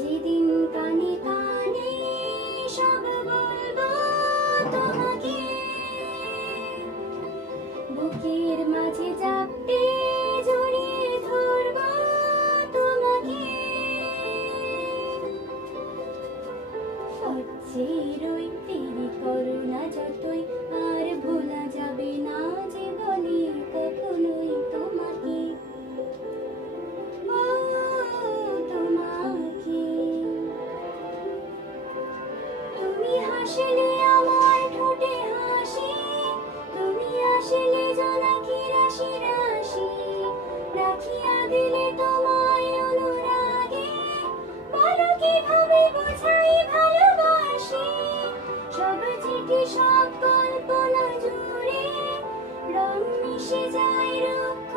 যেদিন কানে কানে সব বলবো তোমাকে, বুকের মাঝে চাপতে জড়িয়ে ধরবো তোমাকে। হচ্ছে রই তেরি করুণা যতই, আর ভোলা যাবে না জীবনে কখনোই তোমাকে, ও তোমাকে। তুমি হাসলে আমার ঠোঁটে হাসি, তুমি আসলে জোনাকি রাশি রাশি, রাখিয়া দিলে তোমায় অনুরাগে, বলো কিভাবে বোঝাই ভালোবাসি। সব চিঠি সব কল্পনা জুড়ে রং মিশে যায় রুক্ষ